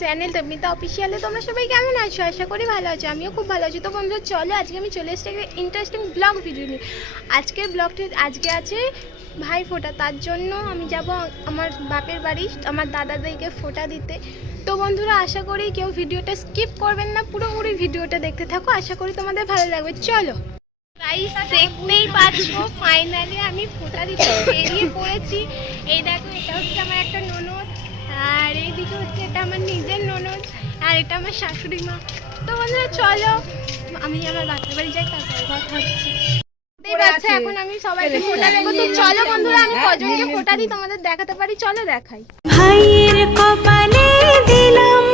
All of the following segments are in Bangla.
চ্যানেল তবমিতা অফিসিয়ালে তোমরা সবাই কেমন আছো? আশা করি ভালো আছো, আমিও খুব ভালো আছি। তো বন্ধু, চলো আজকে আমি চলে এসেছি একটা ইন্টারেস্টিং ব্লগ ভিডিও নিয়ে। আজকের ব্লগটি আজকে আছে ভাই ফোটা, তার জন্য আমি যাব আমার বাপের বাড়ি, আমার দাদাদেরকে ফোটা দিতে। তো বন্ধুরা, আশা করি কেউ ভিডিওটা স্কিপ করবেন না, পুরোপুরি ভিডিওটা দেখতে থাকো, আশা করি তোমাদের ভালো লাগবে। চলো। গাইস দেখতেই পাচ্ছ ফাইনালি আমি ফোটা দিতে বেরিয়ে পড়েছি। এই দেখো, এটা হচ্ছে আমার একটা ননদ। আর এইদিকে হচ্ছে এটা আমার নিজের ননদ আর এটা আমার শাশুড়ি মা। তো বন্ধুরা চলো আমি আমার বাচ্চা বাড়ি যাই তারপরে কথা হচ্ছে। এখন আমি সবাইকে ফোটা দেবো। তো চলো বন্ধুরা আমি কজনকে ফোটা দিই তোমাদের দেখাতে পারি। চলো দেখাই। ভাইয়ের কপালে দিলাম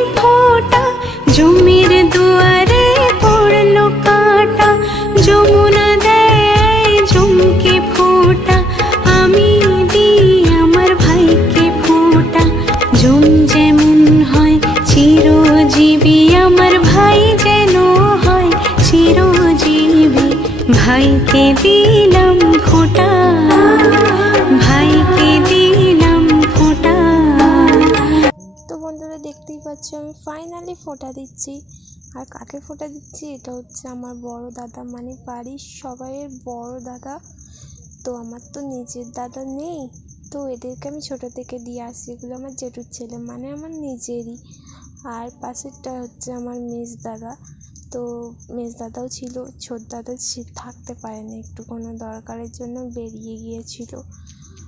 জম যেমন হয়, চিরজীবী আমার ভাই যেন হয়। চিরজীবী ভাইকে দিলাম ফোঁটা, ভাইকে দিলাম ফোঁটা। তো বন্ধুরা দেখতেই পাচ্ছ, আমি ফাইনালি ফোঁটা দিচ্ছি। আর কাকে ফোঁটা দিচ্ছি? এটা হচ্ছে আমার বড় দাদা মানে বাড়ির সবাইয়ের বড় দাদা। তো আমার তো নিজের দাদা নেই। তো এদেরকে আমি ছোটো থেকে দিয়ে আসি। এগুলো আমার জেঠুর ছেলে মানে আমার নিজেরই। আর পাশেরটা হচ্ছে আমার মেজ দাদা। তো মেজ দাদাও ছিল, ছোট দাদা থাকতে পারেনি একটু, কোনো দরকারের জন্য বেরিয়ে গিয়েছিল।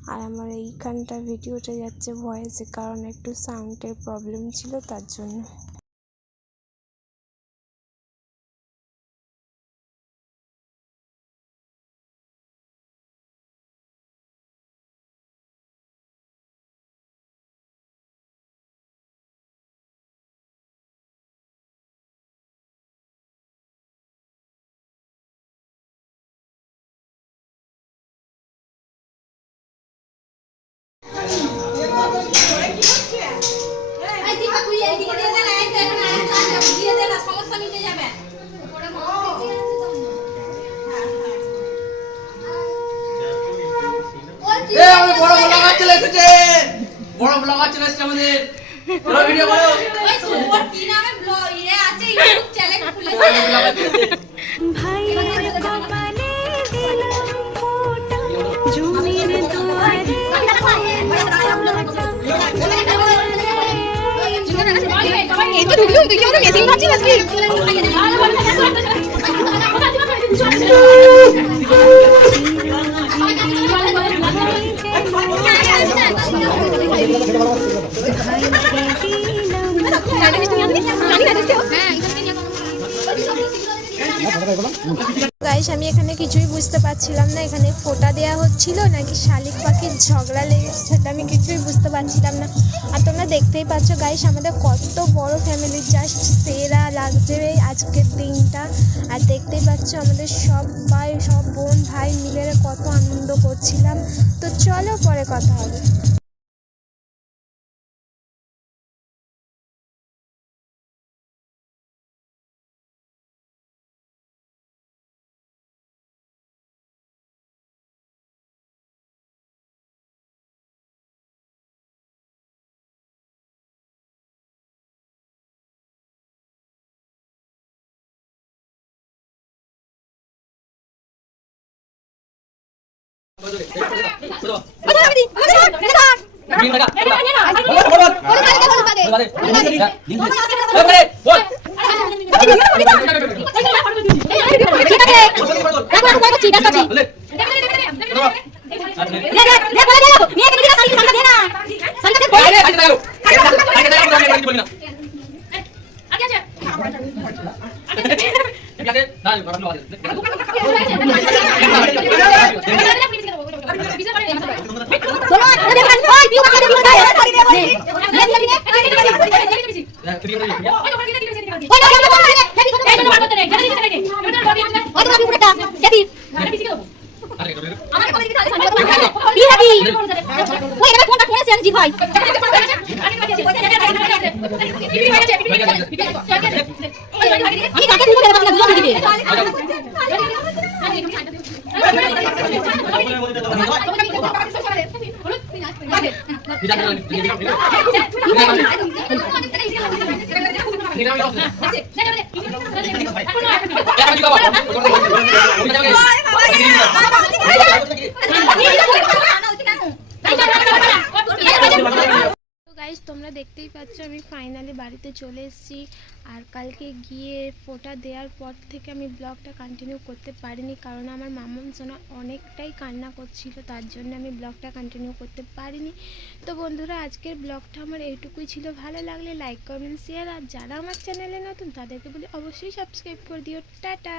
আর আমার এইখানটা ভিডিওটা যাচ্ছে ভয়েসে কারণ একটু সাউন্ডের প্রবলেম ছিল তার জন্য। বড় ব্লগার চলে এসেছে। আমাদের। ভিডিও করো ওই তো, কি নামে ব্লগ ইয়ে আছে, ইউটিউব চ্যানেল খুলেছে। এই তো ঢুকলো তুই কি আমার মেশিন ভাবছিস নাকি জানি না জানি না হ্যাঁ গাইস আমি এখানে কিছুই বুঝতে পারছিলাম না। এখানে ফোঁটা দেওয়া হচ্ছিল নাকি শালিক পাখির ঝগড়া লেগেছে সেটা আমি কিছুই বুঝতে পারছিলাম না। আর তোমরা দেখতেই পাচ্ছ গাইস আমাদের কত বড় ফ্যামিলি জাস্ট সেরা লাগছে আজকের দিনটা। আর দেখতেই পাচ্ছ, আমাদের সবাই, সব বোন, ভাই মিলে কত আনন্দ করছিলাম। তো চলো পরে কথা হবে। গ্রিন লাগা বল বল বল বল বল আমি কাকে দিব দিবে Tidak, tidak, tidak, tidak. তো গাইজ তোমরা দেখতেই পাচ্ছ, আমি ফাইনালি বাড়িতে চলে এসেছি। আর কালকে গিয়ে ফোটা দেওয়ার পর থেকে আমি ব্লগটা কন্টিনিউ করতে পারিনি, কারণ আমার মামাম সোনা অনেকটাই কান্না করছিল, তার জন্য আমি ব্লগটা কন্টিনিউ করতে পারিনি। তো বন্ধুরা, আজকের ব্লগটা আমার এইটুকুই ছিল। ভালো লাগলে লাইক কমেন্ট শেয়ার আর যারা আমার চ্যানেলে নতুন, তাদেরকে বলি অবশ্যই সাবস্ক্রাইব করে দিও। টাটা!